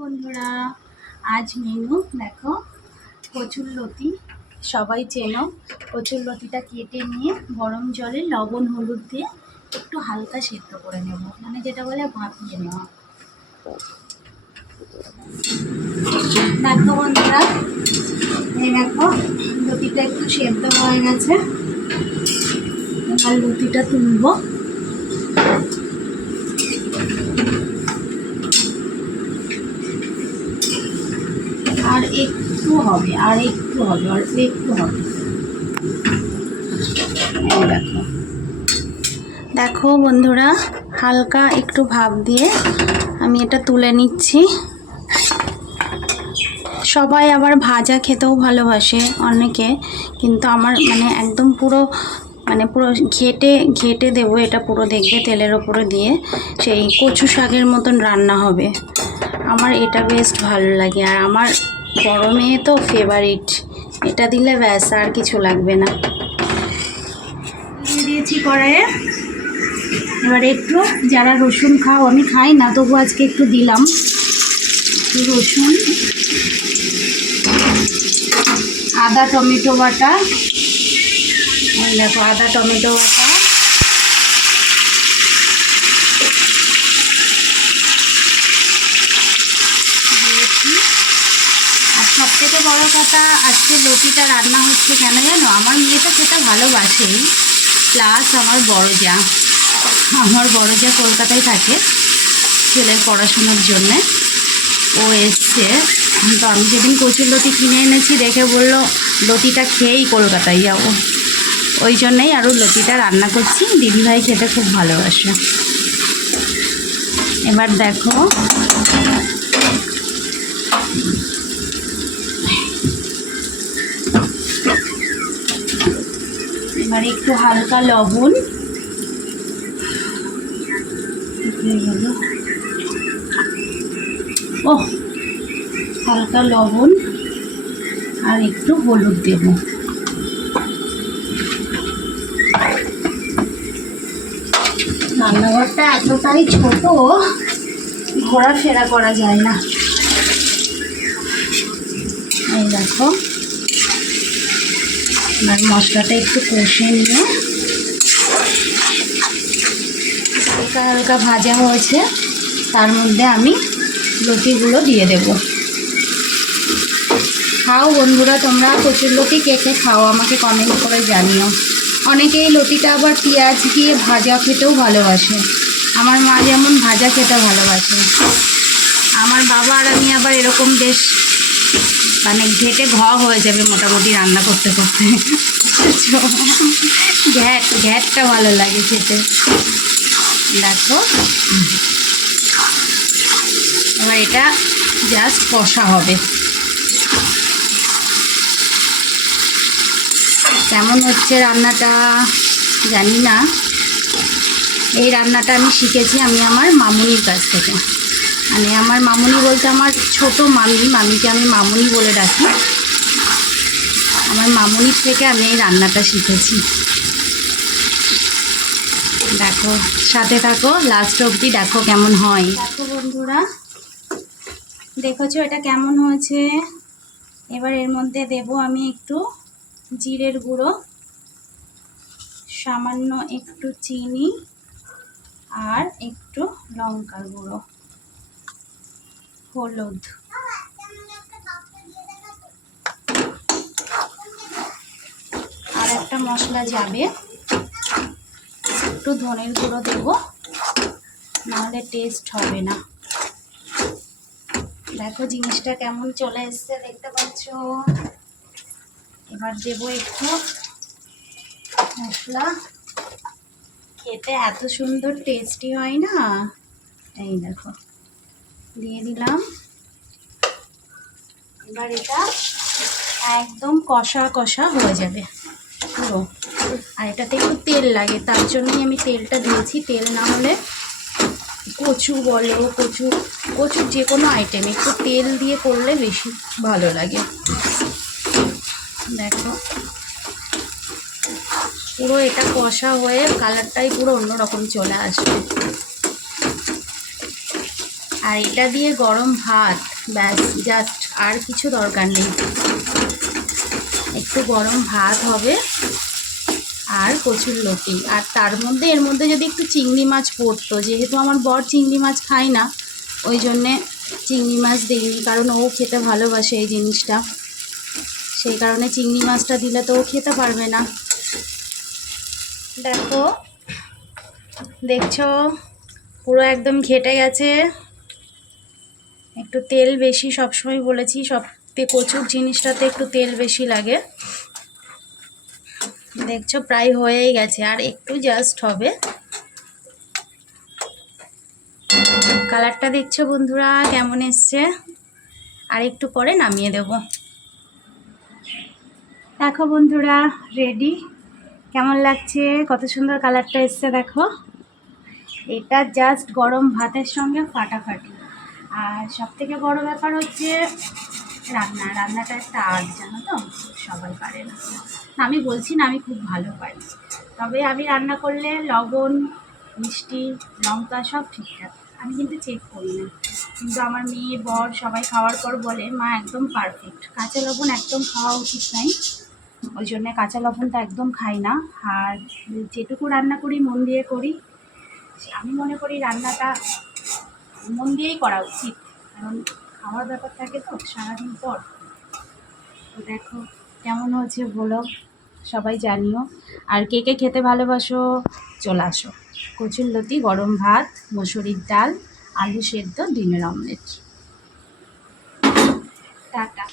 বন্ধুরা, আজ মেনু দেখো, কচুরলতি। সবাই চেনো। কচুরলতিটা কেটে নিয়ে গরম জলে লবণ হলুদ দিয়ে একটু হালকা সেদ্ধ করে নেব, মানে যেটা বলে ভাপিয়ে নেওয়া। দেখো বন্ধুরা, এই দেখো লতিটা একটু সেদ্ধ হয়ে গেছে। এবার লতিটা তুলবো। আর একটু হবে, অল্প একটু হবে। এই দেখো দেখো বন্ধুরা, হালকা একটু ভাপ দিয়ে আমি এটা তুলে নিচ্ছি। সবাই আবার ভাজা খেতেও ভালোবাসে অনেকে, কিন্তু আমার একদম পুরো ঘেটে দেবো এটা, পুরো দেখবে তেলের ওপরে দিয়ে সেই কচু শাকের মতন রান্না হবে। আমার এটা বেশ ভালো লাগে, আর আমার বড় মেয়ে তো ফেভারিট। এটা দিলে ব্যাস আর কিছু লাগবে না। দিয়ে দিয়েছি কড়াইয়ে। এবারে একটু, যারা রসুন খাও, আমি খাই না তবু আজকে একটু দিলাম রসুন, আদা টমেটো বাটা। দেখো আদা টমেটো বাটা, দিয়েছি। আর সব থেকে বড়ো কথা, আজকে লতিটা রান্না হচ্ছে কেন জানো? আমার মেয়ে তো খেতে ভালোবাসেই, প্লাস আমার বড় যা কলকাতায় থাকে ছেলের পড়াশোনার জন্যে, ও এসছে। তো আমি যেদিন কচুরলতি কিনে এনেছি দেখে বললো লতিটা খেয়েই কলকাতায় যাবো, ওই জন্যেই আরও লতিটা রান্না করছি। দিদিভাই খেতে খুব ভালোবাসে। এবার দেখো এবার একটু হালকা লবণ, হালকা লবণ আর একটু হলুদ দেব। রান্নাঘরটা এতটাই ছোট, ঘোরাফেরা করা যায় না। এই দেখো, আর মশলাটা একটু কষে নিয়ে হালকা হালকা ভাজা হয়েছে, তার মধ্যে আমি লতিগুলো দিয়ে দেব। খাও বন্ধুরা, তোমরা কচুরলতি কে কে খাও আমাকে কমেন্ট করে জানিও। অনেকেই লতিটা আবার পেঁয়াজ দিয়ে ভাজা খেতেও ভালোবাসে। আমার মা যেমন ভাজা খেতে ভালোবাসে, আমার বাবা আর আমি আবার এরকম বেশ ঘেটে হয়ে যাবে মোটামুটি রান্না করতে করতে। ঘ্যাটটা ভালো লাগে খেতে। দেখো এবার এটা জাস্ট কষা হবে। কেমন হচ্ছে রান্নাটা জানি না। এই রান্নাটা আমি শিখেছি আমার মামুনির কাছ থেকে। আমার মামুনি বলতে আমার ছোট মামিকে আমি মামুনি বলে ডাকি। আমার মামুনির থেকে আমি এই রান্নাটা শিখেছি। দেখো, সাথে থাকো লাস্ট অবধি, দেখো কেমন হয়। দেখো বন্ধুরা, দেখেছো এটা কেমন হয়েছে। এবার এর মধ্যে দেব আমি একটু জিরের গুঁড়ো, সামান্য একটু চিনি আর একটু লঙ্কার গুঁড়ো, হলুদ, আর একটা মশলা যাবে, একটু ধনের গুঁড়ো দেব, নাহলে টেস্ট হবে না। দেখো জিনিসটা কেমন চলে এসছে, দেখতে পাচ্ছ। এবার দেবো একটু মশলা, খেতে এত সুন্দর টেস্টি হয় না। এই দেখো দিয়ে দিলাম। এবার এটা একদম কষা কষা হয়ে যাবে পুরো। আর এটাতে একটু তেল লাগে, তার জন্যই আমি তেলটা দিয়েছি। তেল না হলে কচু বলো, কচুর যে কোনো আইটেম একটু তেল দিয়ে করলে বেশি ভালো লাগে। দেখো পুরো এটা কষা হয়ে কালারটাই পুরো অন্যরকম চলে আসবে। আর এটা দিয়ে গরম ভাত, ব্যাস, জাস্ট আর কিছু দরকার নেই। একটু গরম ভাত হবে আর কচুরলতি, আর তার মধ্যে এর মধ্যে যদি একটু চিংড়ি মাছ পড়তো, যেহেতু আমার বর চিংড়ি মাছ খায় না, ওই জন্যে চিংড়ি মাছ দিইনি, কারণ ও খেতে ভালোবাসে এই জিনিসটা, সেই কারণে চিংড়ি মাছটা দিলে তো ও খেতে পারবে না। দেখো, দেখছো পুরো একদম ঘেটে গেছে। একটু তেল বেশি, সবসময় বলেছি কচুর জিনিসটাতে একটু তেল বেশি লাগে। দেখছো প্রায় হয়েই গেছে, আর একটু জাস্ট হবে। কালারটা দেখছো বন্ধুরা কেমন এসছে? আর একটু পরে নামিয়ে দেব। দেখো বন্ধুরা, রেডি। কেমন লাগছে? কত সুন্দর কালারটা এসছে দেখো। এটা জাস্ট গরম ভাতের সঙ্গে ফাটাফাটি। আর সবথেকে বড় ব্যাপার হচ্ছে রান্নাটা একটা আর্ট, জানো তো, সবাই পারে না। আমি বলছি না আমি খুব ভালো পারি, তবে আমি রান্না করলে লবণ, মিষ্টি, লঙ্কা সব ঠিকঠাক, আমি কিন্তু চেক করি না। কিন্তু আমার মেয়ে, বর সবাই খাওয়ার পর বলে মা একদম পারফেক্ট। কাঁচা লবণ একদম খাওয়া উচিত নাই, ওই জন্যে কাঁচা লবণটা একদম খাই না। আর যেটুকু রান্না করি মন দিয়ে করি। আমি মনে করি রান্নাটা মন দিয়েই করা উচিত, কারণ খাওয়ার ব্যাপার থাকে তো সারাদিন পর। তো দেখো কেমন হয়েছে বলো, সবাই জানিও। আর কে কে খেতে ভালোবাসো চলে আসো। কচুরলতি, গরম ভাত, মসুরির ডাল, আলু সেদ্ধ, ডিমের অমলেট। টাটা।